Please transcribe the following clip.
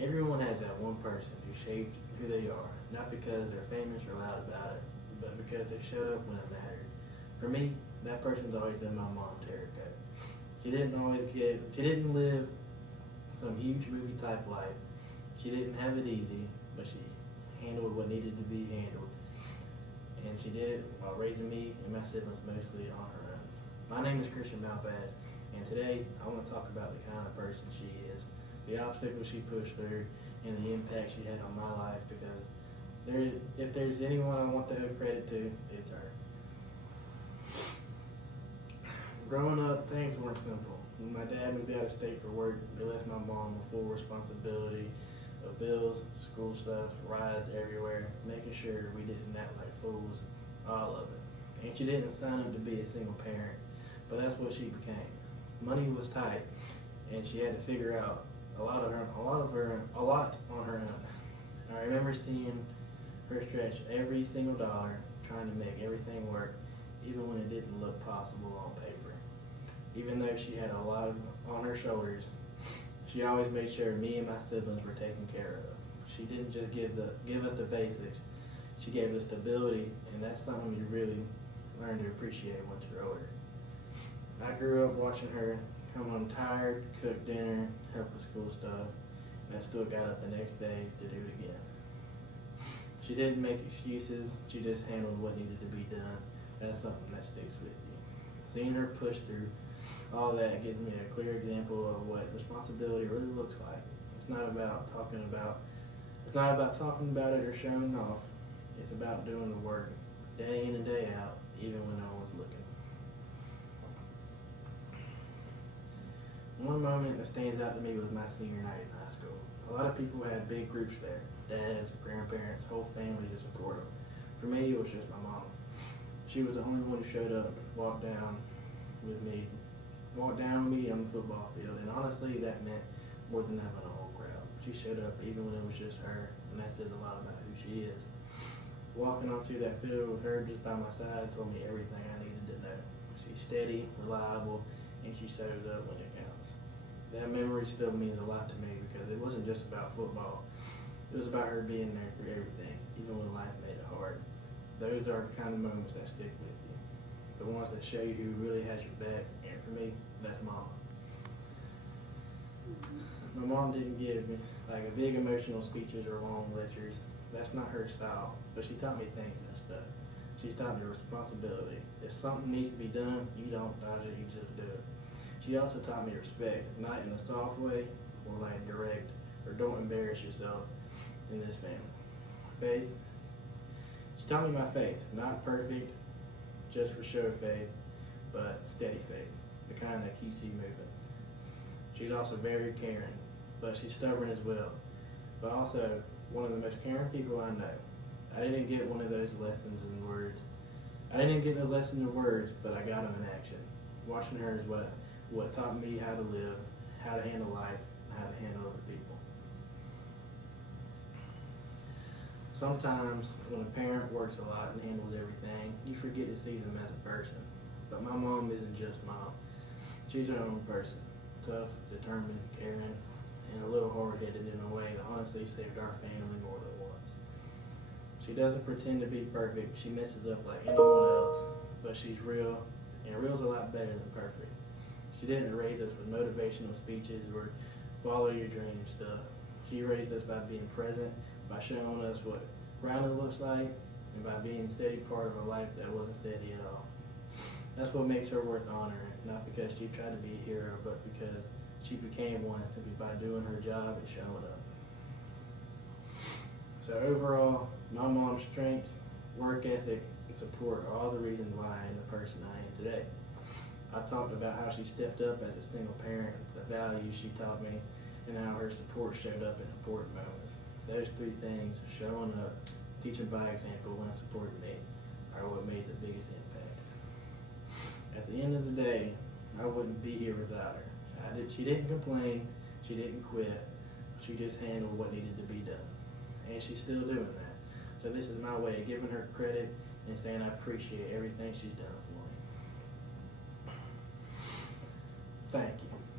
Everyone has that one person who shaped who they are, not because they're famous or loud about it, but because they showed up when it mattered. For me, that person's always been my mom, Terrica. She didn't live some huge movie type life. She didn't have it easy, but she handled what needed to be handled. And she did it while raising me and my siblings mostly on her own. My name is Christian Malpass, and today I want to talk about the kind of person she is, the obstacles she pushed through, and the impact she had on my life, because if there's anyone I want to owe credit to, it's her. Growing up, things weren't simple. When my dad moved out of state for work, it left my mom with full responsibility of bills, school stuff, rides everywhere, making sure we didn't act like fools, all of it. And she didn't sign up to be a single parent, but that's what she became. Money was tight, and she had to figure out a lot on her own. I remember seeing her stretch every single dollar, trying to make everything work, even when it didn't look possible on paper. Even though she had a lot on her shoulders, she always made sure me and my siblings were taken care of. She didn't just give us the basics, she gave us stability, and that's something you really learn to appreciate once you're older. I grew up watching her come home tired, cook dinner, help with school stuff, and I still got up the next day to do it again. She didn't make excuses, she just handled what needed to be done. That's something that sticks with you. Seeing her push through all that gives me a clear example of what responsibility really looks like. It's not about talking about it or showing off. It's about doing the work day in and day out, even when no one's looking. One moment that stands out to me was my senior night in high school. A lot of people had big groups there, dads, grandparents, whole families to support them. For me, it was just my mom. She was the only one who showed up, walked down with me on the football field, and honestly, that meant more than having a whole crowd. She showed up even when it was just her, and that says a lot about who she is. Walking onto that field with her just by my side told me everything I needed to know. She's steady, reliable, and she showed up when it counts. That memory still means a lot to me because it wasn't just about football. It was about her being there through everything, even when life made it hard. Those are the kind of moments that stick with you. The ones that show you who really has your back, and for me, that's Mom. My mom didn't give me like a big emotional speeches or long lectures. That's not her style, but she taught me things and stuff. She taught me responsibility. If something needs to be done, you don't dodge it, you just do it. She also taught me respect, not in a soft way or like direct, or don't embarrass yourself in this family. Faith. She taught me my faith, not perfect, just for show of faith, but steady faith, the kind that keeps you moving. She's also very caring, but she's stubborn as well, but also one of the most caring people I know. I didn't get one of those lessons in words. I didn't get those lessons in words, but I got them in action. Watching her is what taught me how to live, how to handle life, and how to handle other people. Sometimes when a parent works a lot and handles everything, you forget to see them as a person. But my mom isn't just mom. She's her own person. Tough, determined, caring, and a little hard-headed in a way that honestly saved our family more than once. She doesn't pretend to be perfect. She messes up like anyone else, but she's real, and real's a lot better than perfect. She didn't raise us with motivational speeches or follow your dreams stuff. She raised us by being present, by showing us what grounded looks like, and by being a steady part of a life that wasn't steady at all. That's what makes her worth honoring, not because she tried to be a hero, but because she became one simply by doing her job and showing up. So overall, my mom's strength, work ethic, and support are all the reasons why I am the person I am today. I talked about how she stepped up as a single parent, the values she taught me, and how her support showed up in important moments. Those three things, showing up, teaching by example, and supporting me, are what made the biggest impact. At the end of the day, I wouldn't be here without her. She didn't complain, she didn't quit, she just handled what needed to be done. And she's still doing that. So this is my way of giving her credit and saying I appreciate everything she's done for me.